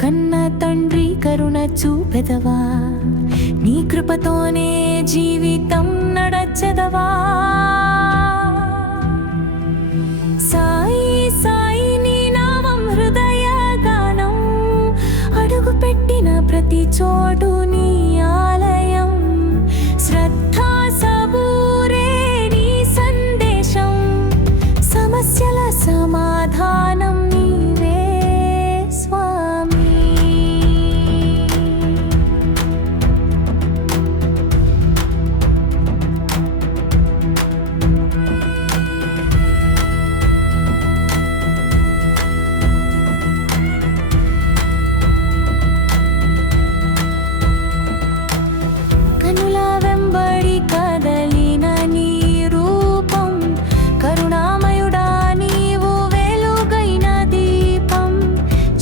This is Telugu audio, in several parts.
కన్న తండ్రి కరుణ చూపెదవా, నీ కృపతోనే జీవితం నడచెదవా. సాయి సాయి నీ నామం హృదయ గానం, అడుగు పెట్టిన ప్రతి చోటు నీ ఆలయం. శ్రద్ధా సబూరే నీ సందేశం, సమస్యల సమాధానం నీవే స్వామి. కనుల వెంబడి కదలిన నీ రూపం, కరుణామయుడా నీవు వెలుగైన దీపం.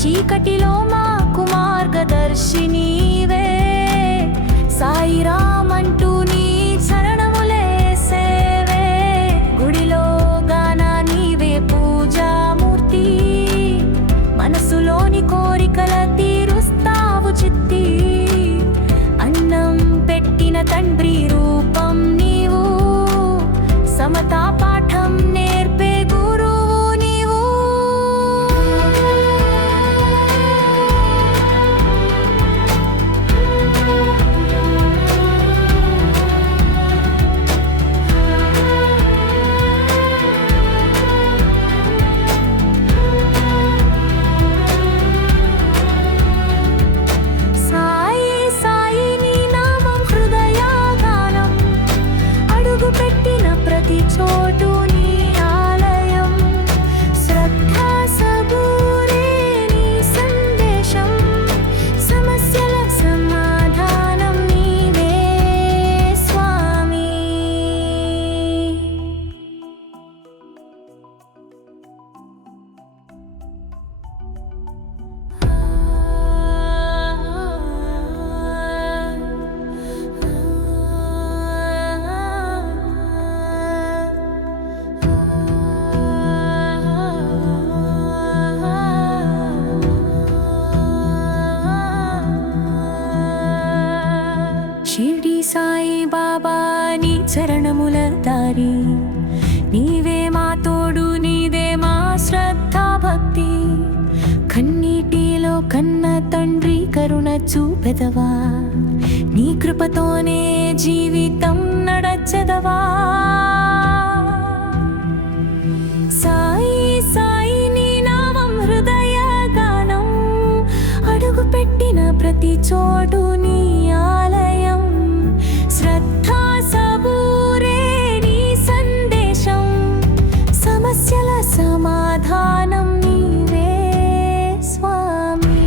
చీకటిలో మాకు మార్గదర్శి నీవే, సాయిరామ్ అంటూ నీ చరణములే సేవే. గుడిలో గాన నీవే పూజామూర్తి, మనసులోని కోరికల తీరుస్తావు చిత్తి. అన్నం పెట్టిన తండ్రి రూపం నీవు, సమతా పాఠం నేర్పే గురువు నీవు. సాయి సాయి నీ నామం హృదయ గానం, అడుగు పెట్టిన ప్రతి చోటు నీ ఆలయం. శ్రద్ధా సబూరే నీ సందేశం, సమస్యల సమాధానం నీవే స్వామి. షిర్డీ సాయి బాబా నీ చరణముల దారి, నీవే మా తోడు నీదే మా శ్రద్ధా భక్తి. కన్నీటిలో కన్న తండ్రి కరుణ చూపెదవా, నీ కృపతోనే జీవితం నడచెదవా. సాయి సాయి నీ నామం హృదయ గానం, అడుగు పెట్టిన ప్రతి చోటు నీ ఆలయం. శ్రద్ధా సబూరే నీ సందేశం, సమస్యల సమాధానం నీవే స్వామి.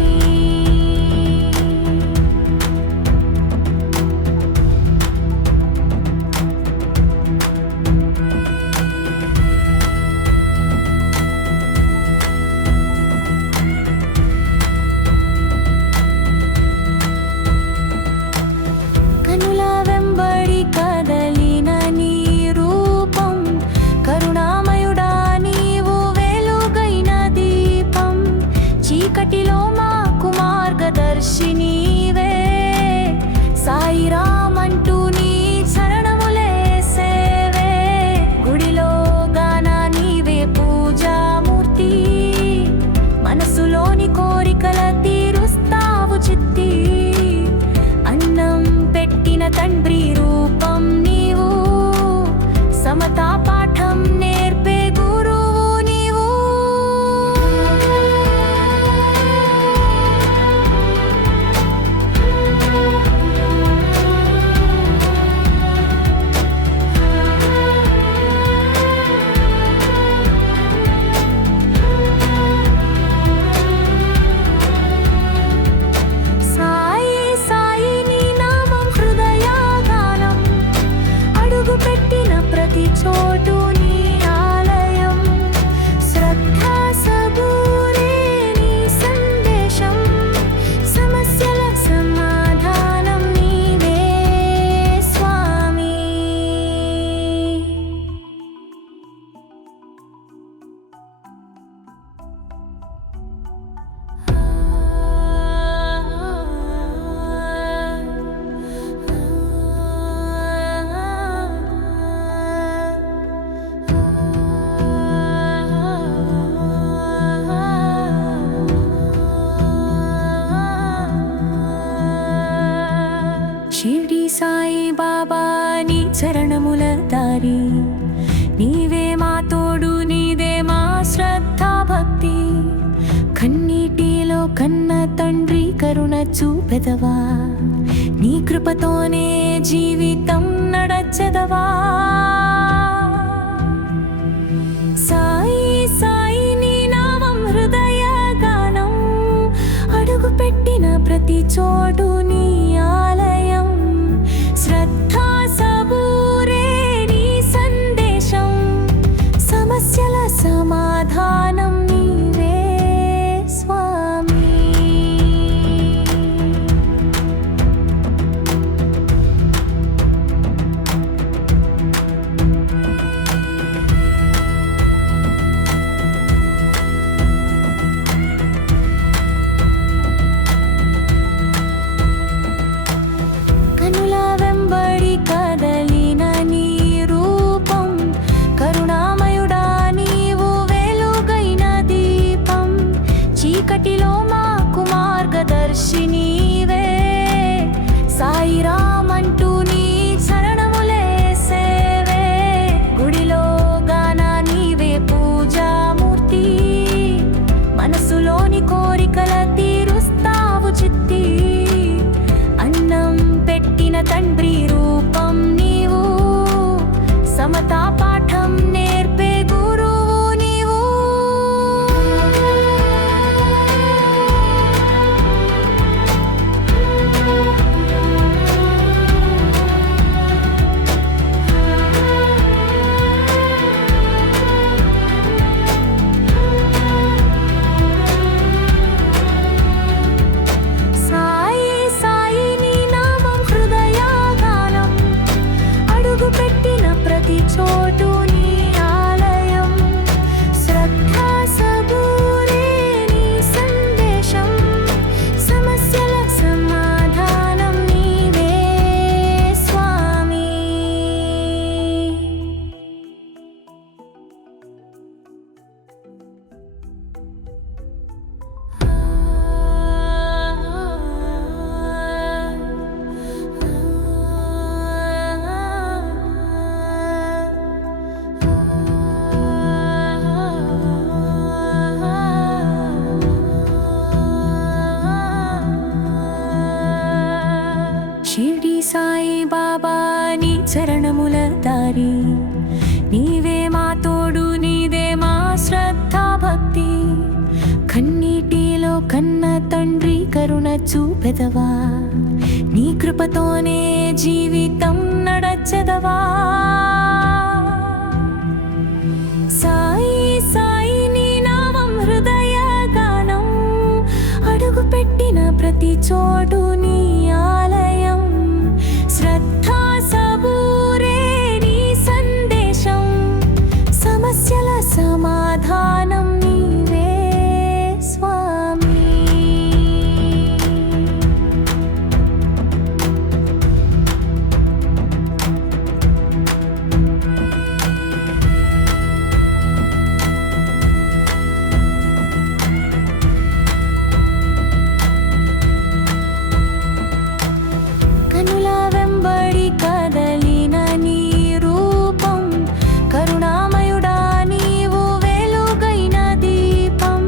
నీవే మా తోడు నీదే మా శ్రద్ధ భక్తి కన్నీటిలో కన్న తండ్రి కరుణ చూపెదవా నీ కృపతోనే జీవితం నడచెదవా సాయి సాయి నీ నామం హృదయ గానం అడుగు పెట్టిన ప్రతి చోటు నీ ఆలయం శ్రద్ధా సబూరే నీ సందేశం సమస్యల సమాధానం నీవే స్వామి కనుల వెంబడి కదలిన నీ రూపం కరుణామయుడా నీవు వెలుగైన దీపం చీకటిలో మాకు మార్గదర్శి నీవే సాయిరామ్ అంటూ నీ శరణములే సేవే గుడిలో గాన నీవే పూజామూర్తి మనసులోని కోరికల తీరుస్తావు చిత్తి అన్నం పెట్టిన తండ్రి రూపం నీవు సమతా పాఠం నేర్పే గురువు నీవు సాయి సాయి నీ నామం హృదయ గానం అడుగు పెట్టిన ప్రతి చోటు నీ ఆలయం శ్రద్ధా సబూరే నీ సందేశం సమస్యల సమాధానం నీవే స్వామి షిర్డీ సాయి బాబా నీ చరణముల దారి నీవే మా తోడు నీదే మా శ్రద్ధ భక్తి కన్నీటిలో కన్న తండ్రి కరుణ చూపెదవా నీ కృపతోనే జీవితం నడచెదవా సాయి సాయి నీ నామం హృదయ గానం అడుగు పెట్టిన ప్రతి చోటు నీ ఆలయం శ్రద్ధా సబూరే నీ సందేశం సమస్యల సమాధానం నీవే స్వామి కనుల వెంబడి కదలిన నీ రూపం కరుణామయుడా నీవు వెలుగైన దీపం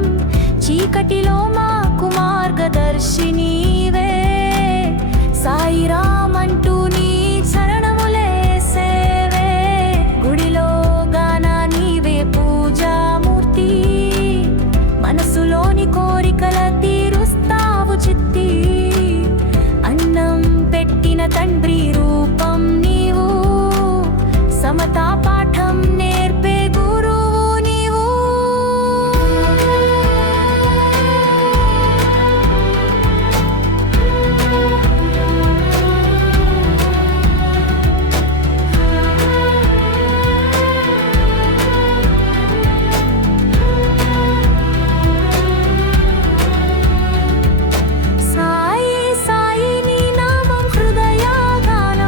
చీకటిలో మాకు మార్గదర్శి నీవే సాయిరామ్ అంటూ నీ శరణములే సేవే గుడిలో గాన నీవే పూజామూర్తి మనసులోని కోరికల తీరుస్తావు చిత్తి అన్నం పెట్టిన తండ్రి రూపం నీవు సమతా పాఠం నేర్పే గురువు నీవు సాయి సాయి నీ నామం హృదయ గానం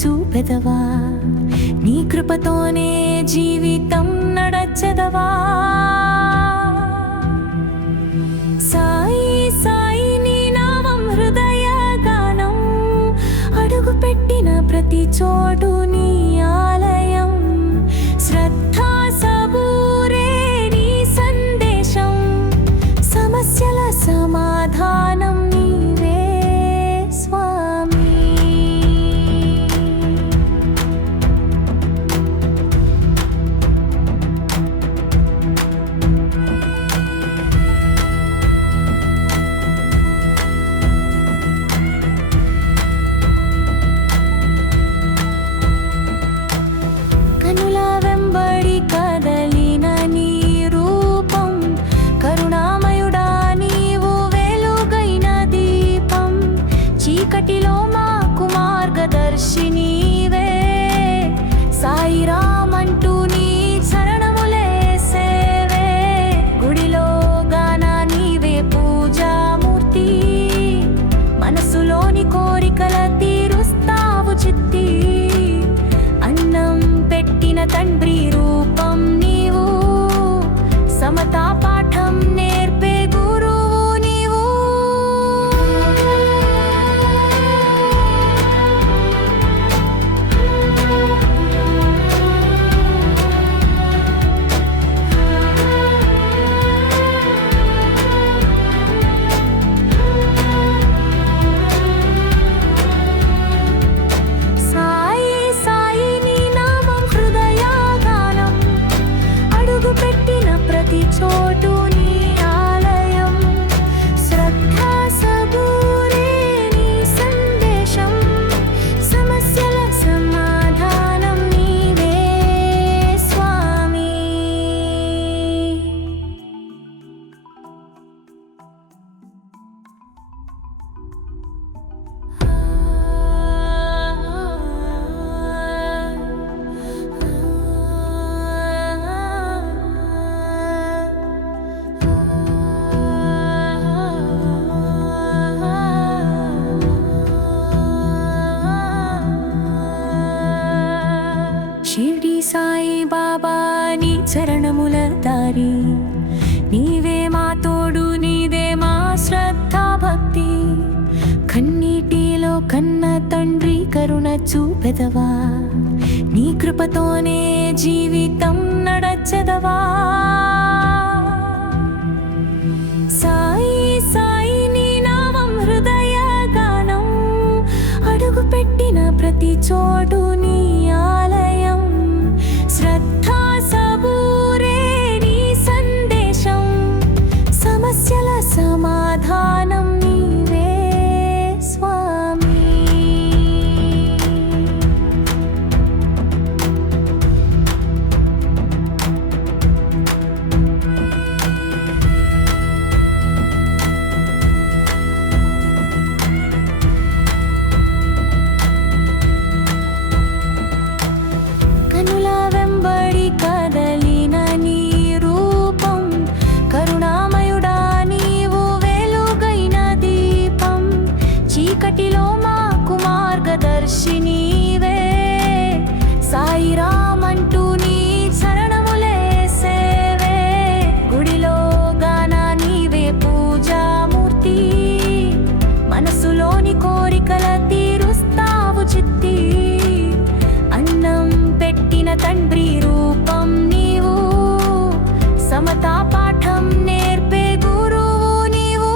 చూపెదవా నీ కృపతోనే జీవితం నడచెదవా సాయి సాయి నీ నామం హృదయ గానం అడుగు పెట్టిన ప్రతి చోటు నీ ఆలయం శ్రద్ధా సబూరే నీ సందేశం సమస్యల సమాధానం నీవే స్వామి కనుల వెంబడి కదలిన నీ రూపం కరుణామయుడా నీవు వెలుగైన దీపం చీకటిలో మాకు మార్గదర్శి నీవే సాయిరామ్ అంటూ నీ శరణములే సేవే గుడిలో గాన నీవే పూజామూర్తి మనసులోని కోరికల తీరుస్తావు చిత్తి అన్నం పెట్టిన తండ్రి రూపం నీవు సమతా పాఠం నేర్పే గురువు నీవు సాయి సాయి నీ నామం హృదయ గానం అడుగు పెట్టిన ప్రతి చోటు నీ ఆలయం శ్రద్ధా సబూరే నీ సందేశం సమస్యల సమాధానం నీవే స్వామి షిర్డీ సాయి బాబా నీ చరణముల దారి నీవే మా తోడు నీదే మా శ్రద్ధా భక్తి కన్నీటిలో కన్న తండ్రి కరుణ చూపెదవా నీ కృపతోనే జీవితం నడచెదవా సాయి సాయి నీ నామం హృదయ గానం అడుగు పెట్టిన ప్రతి చోటు నీ ఆలయం శ్రద్ధా సబూరే నీ సందేశం సమస్యల సమాధానం నీవే స్వామి కనుల వెంబడి కదలిన నీ రూపం కరుణామయుడా నీవు వెలుగైన దీపం చీకటిలో మాకు మార్గదర్శి నీవే సాయిరామ్ అంటూ నీ శరణములే సేవే గుడిలో గాన నీవే పూజామూర్తి మనసులోని కోరికల తీరుస్తావు చిత్తి అన్నం పెట్టిన తండ్రి రూపం నీవు సమతా పాఠం నేర్పే గురువు నీవు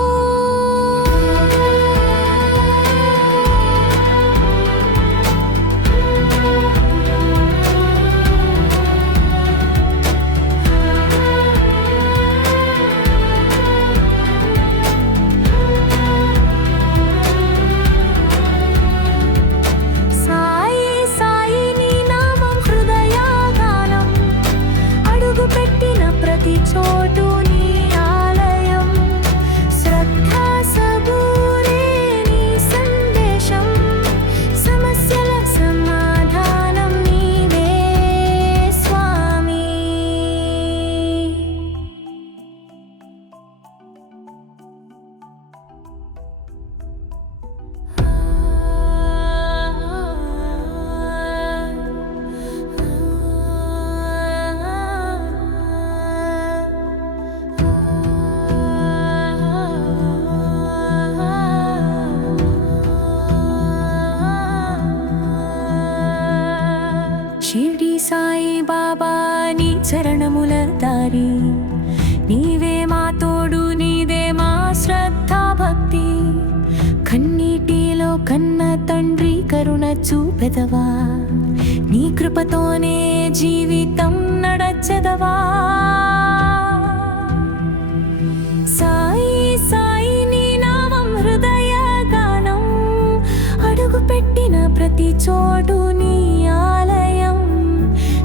సాయి సాయి నీ నామం హృదయ గానం అడుగు పెట్టిన ప్రతి చోటు చూపెదవా నీ కృపతోనే జీవితం నడచెదవా సాయి సాయి నీ నామం హృదయ గానం అడుగు పెట్టిన ప్రతి చోటు నీ ఆలయం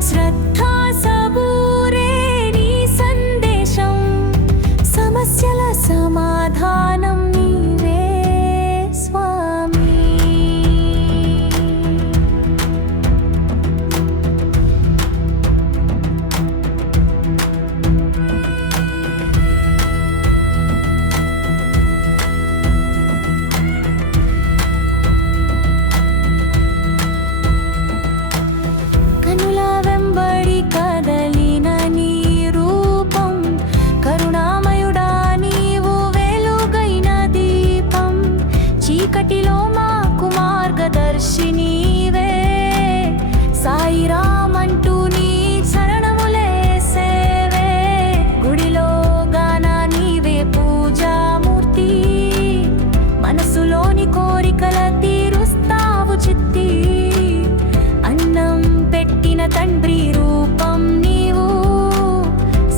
శ్రద్ధా సబూరే నీ సందేశం సమస్యల సమాధానం నీవే స్వామి కనుల వెంబడి కదలిన నీ రూపం కరుణామయుడా నీవు వెలుగైన దీపం చీకటిలో మాకు మార్గదర్శి నీవే సాయిరామ్ అంటూ నీ శరణములే సేవే గుడిలో గాన నీవే పూజామూర్తి మనసులోని కోరికల తీరుస్తావు చిత్తి అన్నం పెట్టిన తండ్రి రూపం నీవు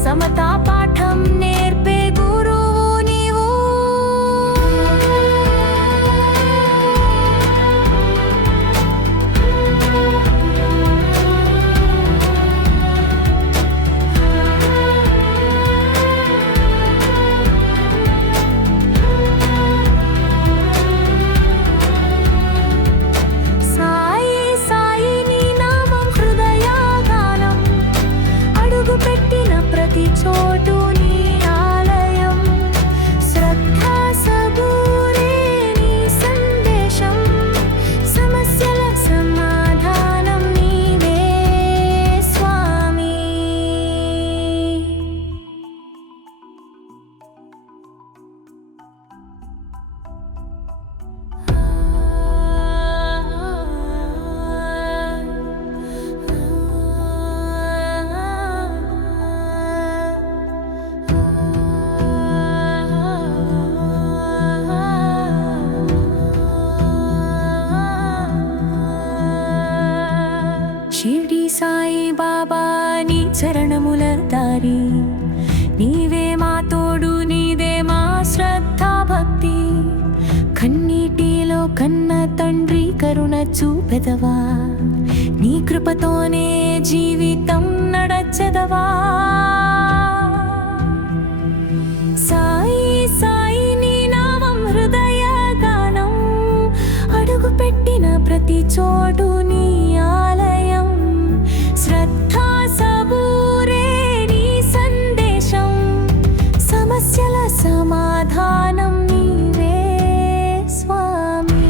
సమతా పాఠం నేర్పే గురువు నీవు సాయి సాయి నీ నామం హృదయ గానం అడుగు పెట్టిన ప్రతి చోటు నీ ఆలయం శ్రద్ధా సబూరే నీ సందేశం సమస్యల సమాధానం నీవే స్వామి షిర్డీ సాయి బాబా నీ చరణముల దారి నీవే మా తోడు నీదే మా శ్రద్ధా భక్తి కన్నీటిలో కన్న తండ్రి కరుణ చూపెదవా నీ కృపతోనే జీవితం నడచెదవా సాయి సాయి నీ నామం హృదయ గానం అడుగు పెట్టిన ప్రతి చోటు నీ ఆలయం శ్రద్ధా సబూరే నీ సందేశం సమస్యల సమాధానం నీవే స్వామి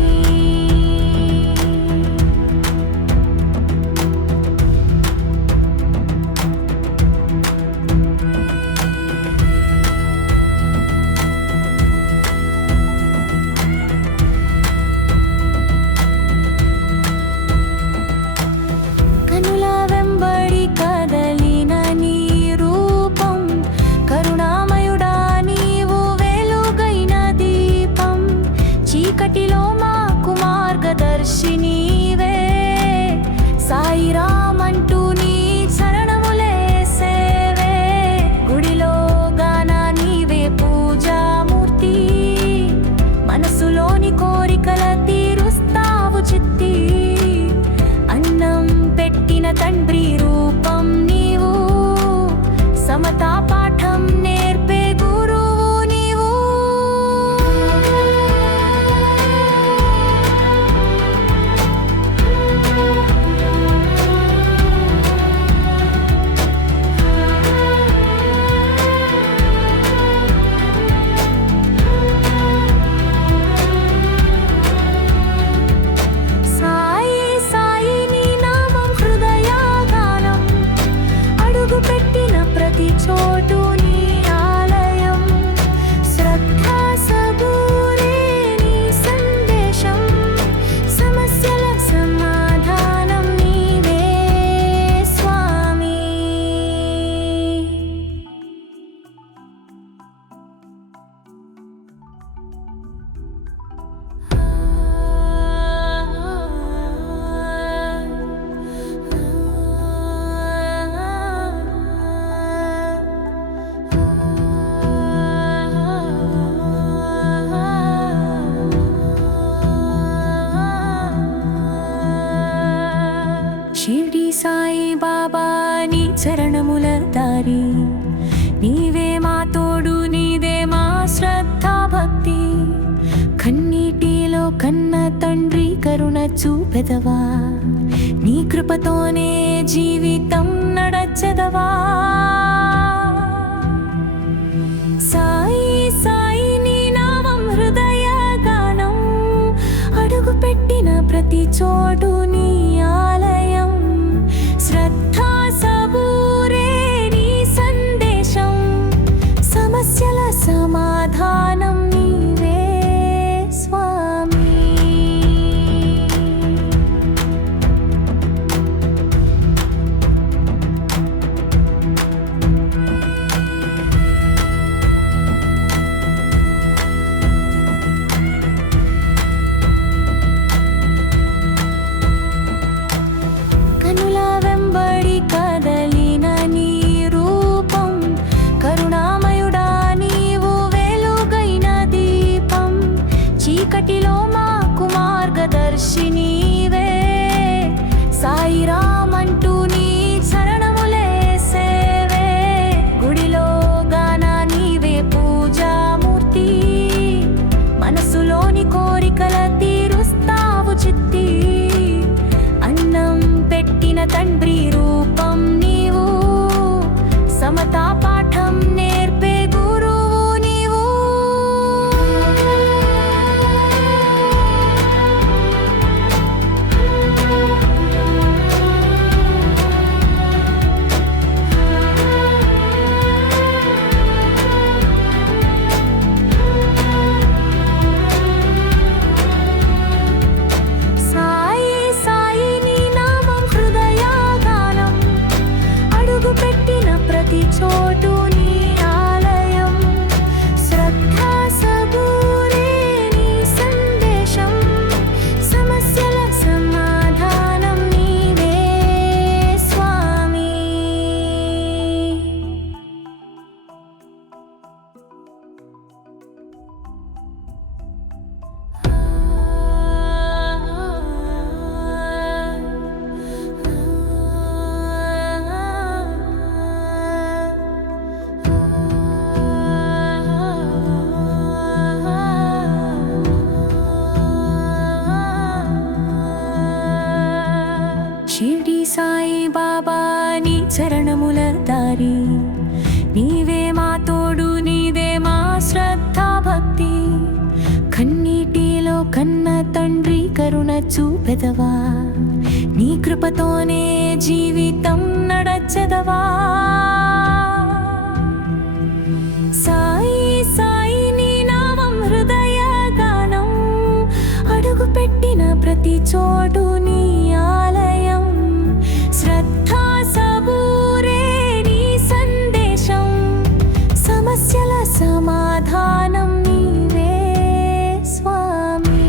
షిర్డీ సాయి బాబా నీ చరణముల దారి, నీవే మా తోడు, నీదే మా శ్రద్ధ భక్తి. కన్నీటిలో కన్న తండ్రి కరుణ చూపెదవా, నీ కృపతోనే జీవితం నడచెదవా. సాయి సాయి నీ నామం హృదయ గానం, అడుగు పెట్టిన ప్రతి చోటు నీ ఆలయం. శ్రద్ధా సబూరే నీ సందేశం, సమస్యల సమాధానం నీవే స్వామి. కనుల వెంబడి కదలిన నీ రూపం, కరుణామయుడా నీవు వెలుగైన దీపం. చీకటిలో మాకు మార్గదర్శి నీవే, సాయిరామ్ అంటూ నీ చరణములే సేవే. గుడిలో గాన నీవే పూజామూర్తి, మనసులోని కోరికల తీరుస్తావు చిత్తి. అన్నం పెట్టిన తండ్రి రూపం నీవు, సమతా పాఠం నేర్పే గురువు నీవు. సాయి సాయి నీ నామం హృదయ గానం, అడుగు పెట్టిన ప్రతి చోటు నీ ఆలయం. శ్రద్ధా సబూరే నీ సందేశం, సమస్యల సమాధానం నీవే స్వామి. షిర్డీ సాయి బాబా నీ చరణముల దారి, నీవే మా తోడు, నీదే మా శ్రద్ధ భక్తి. కన్నీటిలో కన్న తండ్రి కరుణ చూపెదవా, నీ కృపతోనే జీవితం నడచెదవా. సాయి సాయి నీ నామం హృదయ గానం, అడుగు పెట్టిన ప్రతి చోటు నీ ఆలయం. శ్రద్ధా సబూరే నీ సందేశం, సమస్యల సమాధానం నీవే స్వామి.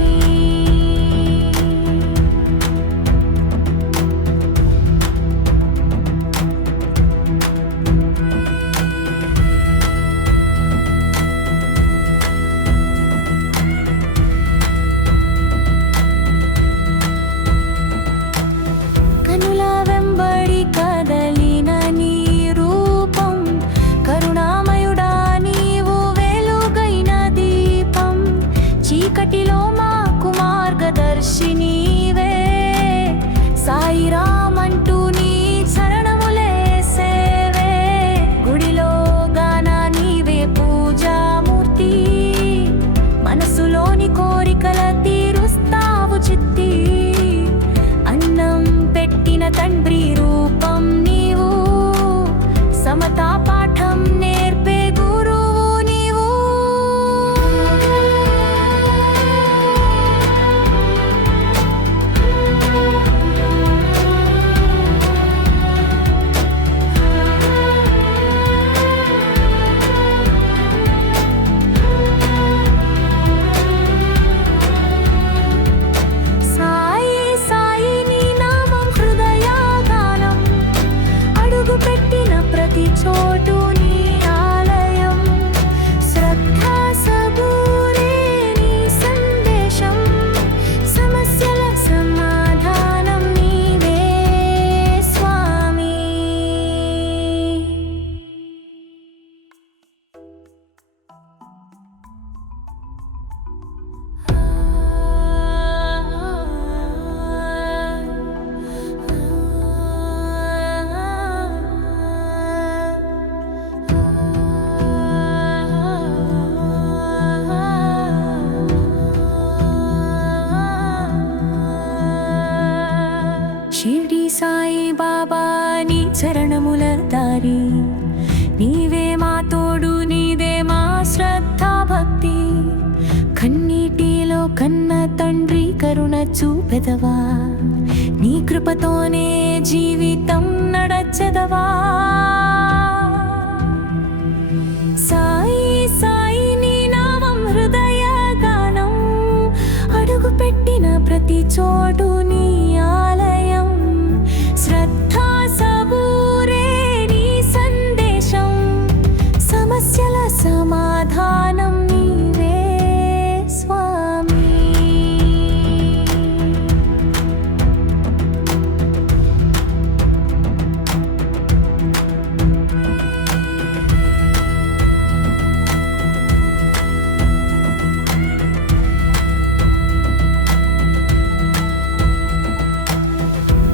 చూపెదవా నీ కృపతోనే జీవితం నడచెదవా సాయి సాయి నీ నామం హృదయ గానం అడుగు పెట్టిన ప్రతి చోటు నీ ఆలయం శ్రద్ధా సబూరే నీ సందేశం సమస్యల సమాధానం నీవే స్వామి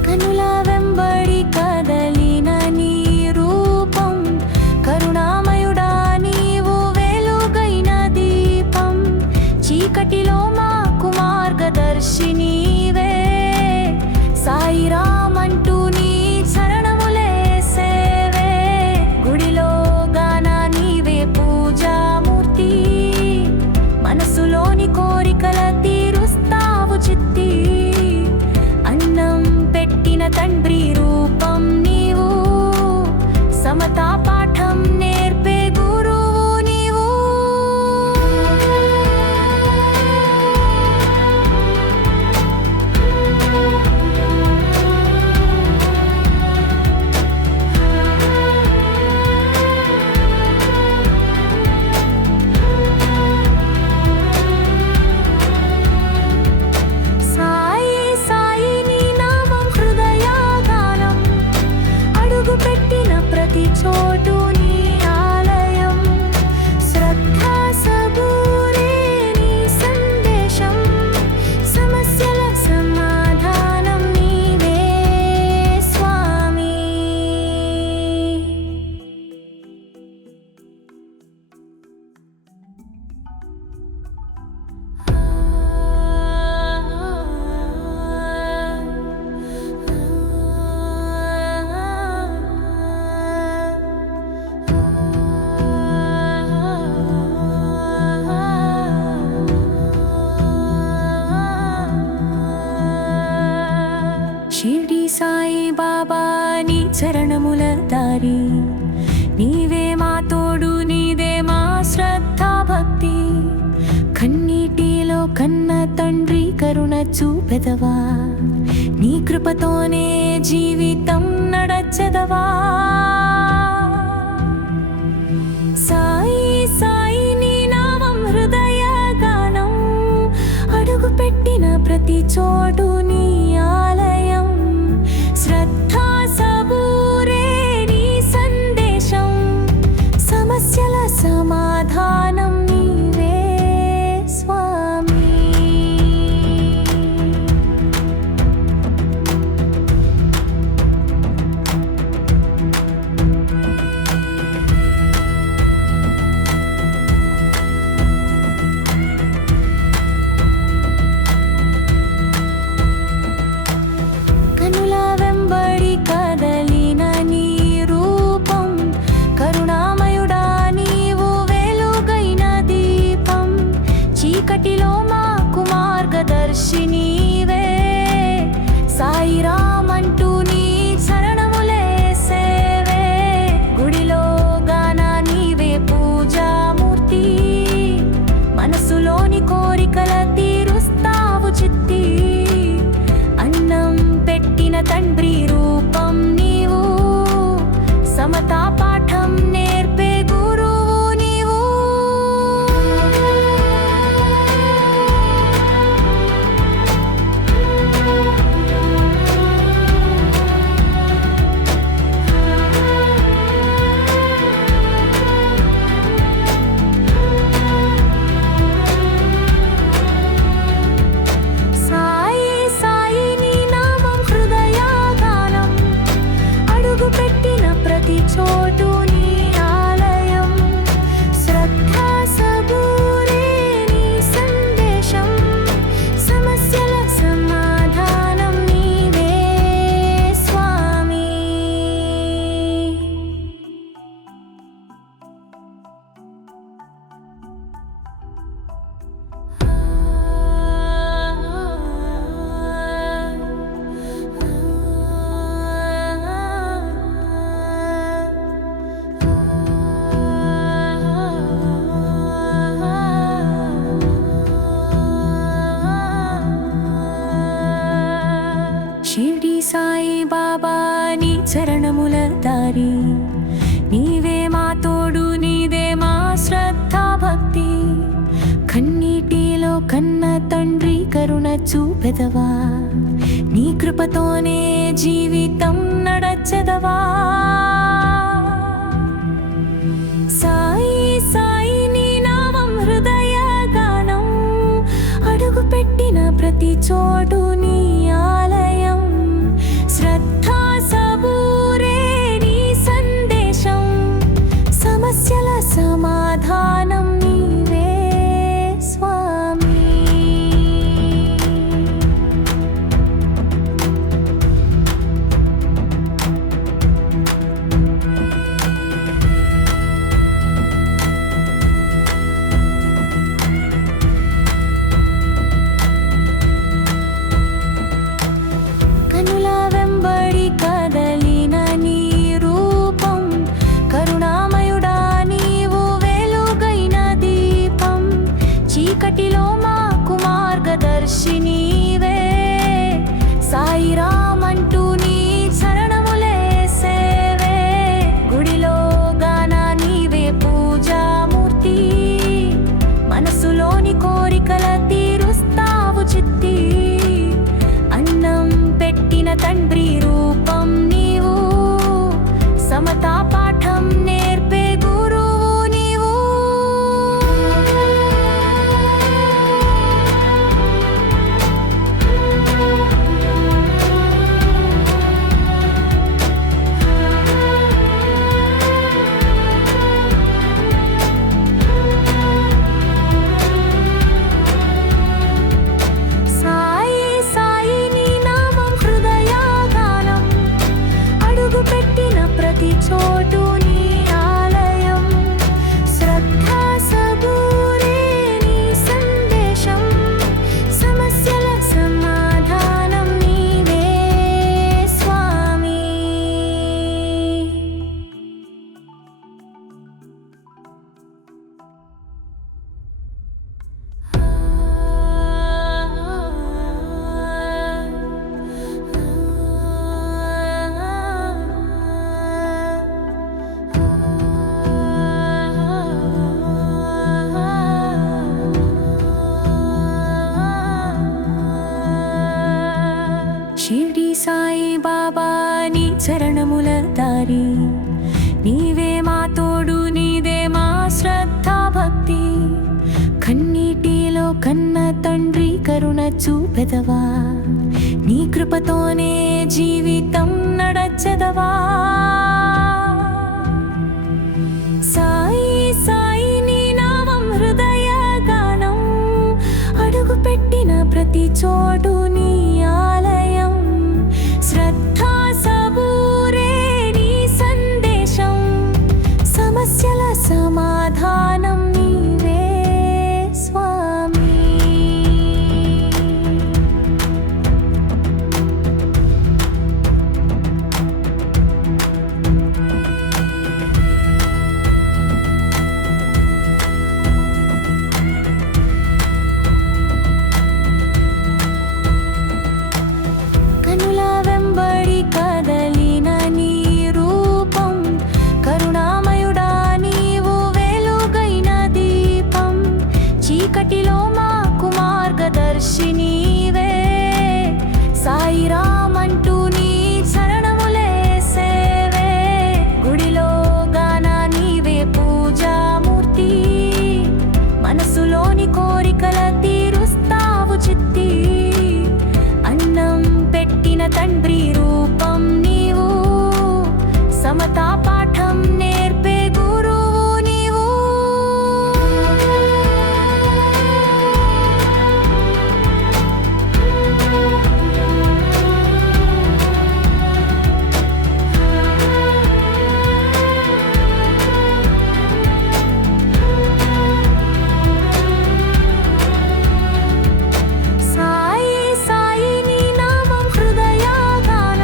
కనుల వెంబడి కదలిన నీ రూపం కరుణామయుడా నీవు వెలుగైన దీపం చీకటిలో మాకు మార్గదర్శి నీవే సాయిరామ్ అంటూ నీ చరణములే సేవే గుడిలో గాన నీవే పూజామూర్తి మనసులోని కోరికల తీరుస్తావు చిత్తి అన్నం పెట్టిన తండ్రి రూపం నీవు సమతా పాఠం నేర్పే గురువు నీవు సాయి సాయి నీ నామం హృదయ గానం అడుగు పెట్టిన ప్రతి చోటు నీ ఆలయం శ్రద్ధా సబూరే నీ సందేశం సమస్యల సమాధానం నీవే స్వామి షిర్డీ సాయి బాబా నీ చరణముల దారి నీవే మా తోడు నీదే మా శ్రద్ధా భక్తి కన్నీటిలో కన్న తండ్రి కరుణ చూపెదవా నీ కృపతోనే జీవితం నడచెదవా సాయి సాయి నీ నామం హృదయ గానం అడుగు పెట్టిన ప్రతి చోటు నీ ఆలయం శ్రద్ధా సబూరే నీ సందేశం సమస్యల సమాధానం నీవే స్వామి షిర్డీ సాయి బాబా నీ చరణముల దారి నీవే మా తోడు నీదే మా శ్రద్ధ భక్తి కన్నీటిలో కన్న తండ్రి కరుణ చూపెదవా నీ కృపతోనే జీవితం నడచెదవా సాయి సాయి నీ నామం హృదయ గానం అడుగు పెట్టిన ప్రతి చోటు నీ ఆలయం శ్రద్ధా సబూరే నీ సందేశం సమస్యల సమాధానం నీవే స్వామి కనుల వెంబడి కదలిన నీ రూపం కరుణామయుడా నీవు వెలుగైన దీపం చీకటిలో మాకు మార్గదర్శి నీవే సాయిరామ్ అంటూ నీ చరణములే సేవే గుడిలో గాన నీవే పూజామూర్తి మనసులోని కోరికల తీరుస్తావు చిత్తి అన్నం పెట్టిన తండ్రి రూపం నీవు సమతా పాఠం నేర్పే గురువు నీవు సాయి సాయి నీ నామం హృదయ గానం అడుగు పెట్టిన ప్రతి చోటు నీ ఆలయం శ్రద్ధా సబూరే నీ సందేశం సమస్యల సమాధానం నీవే స్వామి షిర్డీ సాయి బాబా నీ చరణముల దారి నీవే మా తోడు నీదే మా శ్రద్ధ భక్తి కన్నీటిలో కన్న తండ్రి కరుణ చూపెదవా నీ కృపతోనే జీవితం నడచెదవా సాయి సాయి నీ నామం హృదయ గానం అడుగు పెట్టిన ప్రతి చోటు నీ ఆలయం శ్రద్ధా సబూరే నీ సందేశం సమస్యల సమాధానం నీవే స్వామి కనుల వెంబడి కదలిన నీ రూపం కరుణామయుడా నీవు వెలుగైన దీపం చీకటిలో మాకు మార్గదర్శి నీవే సాయిరామ్ అంటూ నీ చరణములే సేవే గుడిలో గాన నీవే పూజామూర్తి మనసులోని కోరికల తీరుస్తావు చిత్తి అన్నం పెట్టిన తండ్రి రూపం నీవు సమతా పాఠం నేర్పే గురువు నీవు సాయి సాయి నీ నామం హృదయ గానం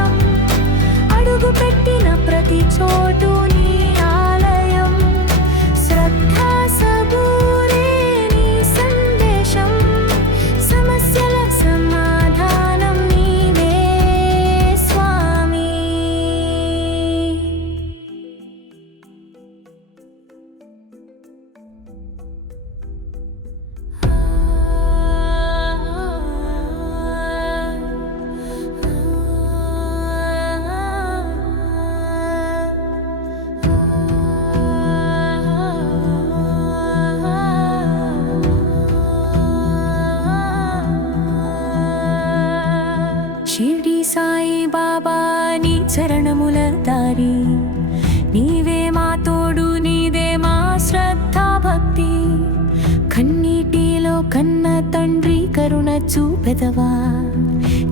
షిర్డీ సాయి బాబా నీ చరణముల దారి, నీవే మా తోడు, నీదే మా శ్రద్ధ భక్తి. కన్నీటిలో కన్న తండ్రి కరుణ చూపెదవా,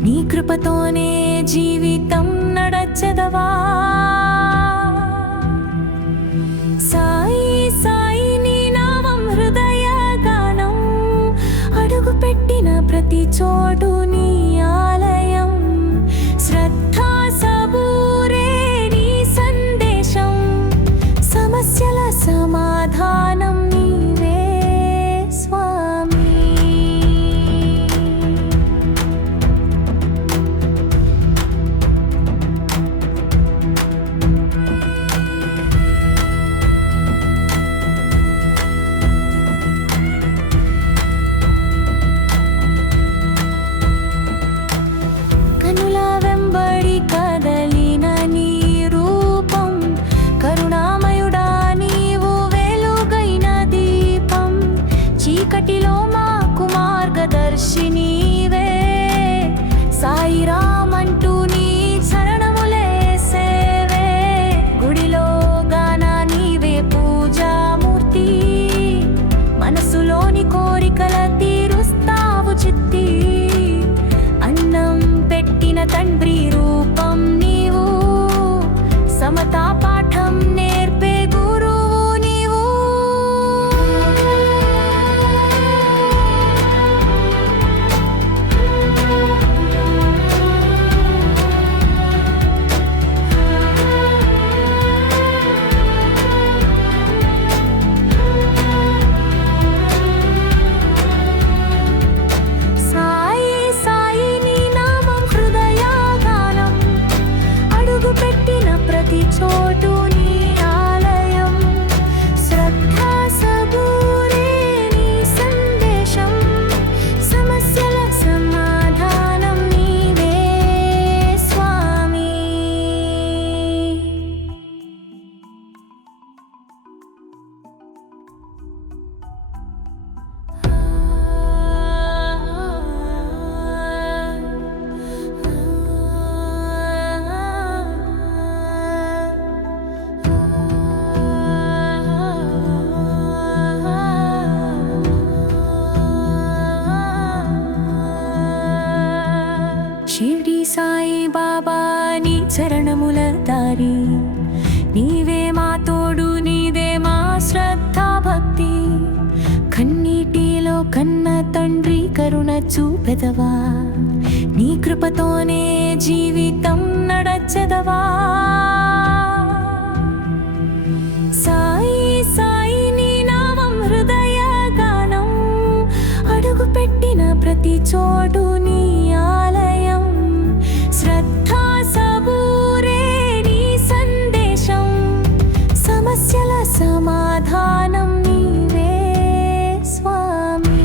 నీ కృపతోనే జీవితం నడచెదవా. సాయి సాయి నీ నామం హృదయ గానం, అడుగు పెట్టిన ప్రతి చోటు నీ ఆలయం. శ్రద్ధా సబూరే నీ సందేశం, సమస్యల సమాధానం నీవే స్వామి. కనుల వెంబడి కదలిన నీ రూపం, కరుణామయుడా నీవు వెలుగైన దీపం. చీకటిలో మాకు మార్గదర్శి నీవే, సాయిరామ్ అంటూ నీ చరణములే సేవే. గుడిలో గాన నీవే పూజామూర్తి, మనసులోని కోరికల తీరుస్తావు చిత్తి. అన్నం పెట్టిన తండ్రి రూపం నీవు, సమతా పాఠం నేర్పే గురువు నీవు. సాయి సాయి నీ నామం హృదయ గానం, అడుగు పెట్టిన ప్రతి చోటు నీ ఆలయం. శ్రద్ధా సబూరే నీ సందేశం, సమస్యల సమాధానం నీవే స్వామి. షిర్డీ సాయి బాబా నీ చరణముల దారి, నీవే మా తోడు, నీదే మా శ్రద్ధ భక్తి. కన్నీటిలో కన్న తండ్రి కరుణ చూపెదవా, నీ కృపతోనే జీవితం నడచెదవా. సాయి సాయి నీ నామం హృదయ గానం, అడుగు పెట్టిన ప్రతి చోటు నీ ఆలయం. శ్రద్ధా సబూరే నీ సందేశం, సమస్యల సమాధానం నీవే స్వామి.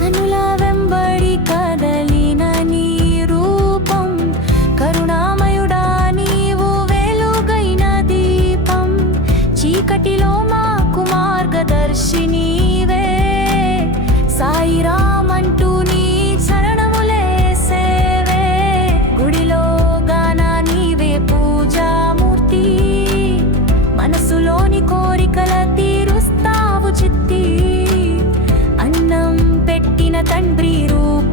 కనుల వెంబడి కదలిన నీ రూపం, కరుణామయుడా నీవు వెలుగైన దీపం. చీకటిలో మాకు మార్గదర్శి నీవే, సాయిరామ్ అంటూ నీ చరణములే సేవే. గుడిలో గాన నీవే పూజామూర్తి, మనసులోని కోరికల తీరుస్తావు చిత్తి. అన్నం పెట్టిన తండ్రి రూపం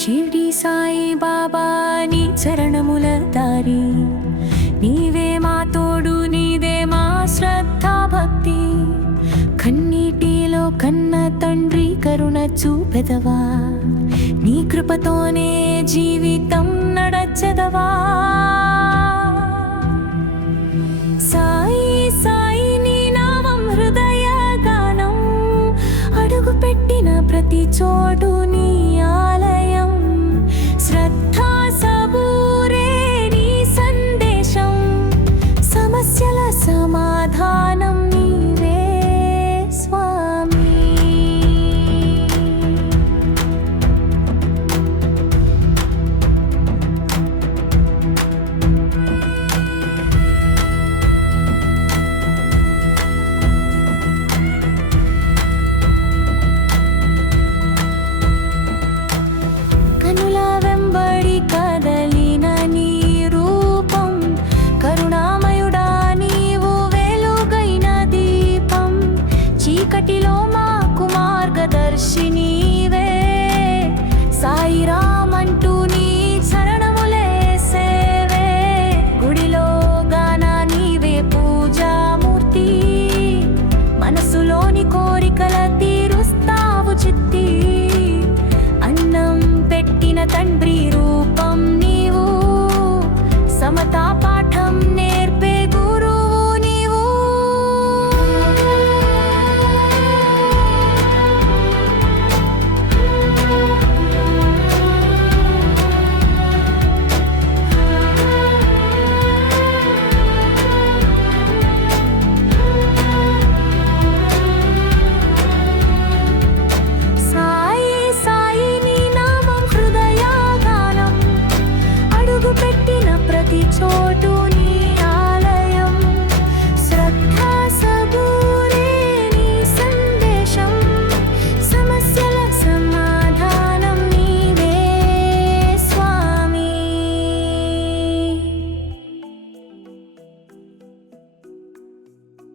షిర్డీ సాయి బాబా నీ చరణముల దారి, నీవే మా తోడు, నీదే మా శ్రద్ధ భక్తి. కన్నీటిలో కన్న తండ్రి కరుణ చూపెదవా, నీ కృపతోనే జీవితం నడచెదవా. సాయి సాయి నీ నామం హృదయ గానం, అడుగు పెట్టిన ప్రతి చోటు నీ ఆలయం. శ్రద్ధా సబూరే నీ సందేశం, సమస్యల సమాధానం నీవే స్వామి. కనుల వెంబడి కదలిన నీ రూపం, కరుణామయుడా నీవు వెలుగైన దీపం. చీకటిలో మాకు మార్గదర్శి నీవే, సాయిరామ్ అంటూ నీ చరణములే సేవే. గుడిలో గాన నీవే పూజామూర్తి, మనసులోని కోరికల తీరుస్తావు చిత్తి. అన్నం పెట్టిన తండ్రి రూపం నీవు, సమతాప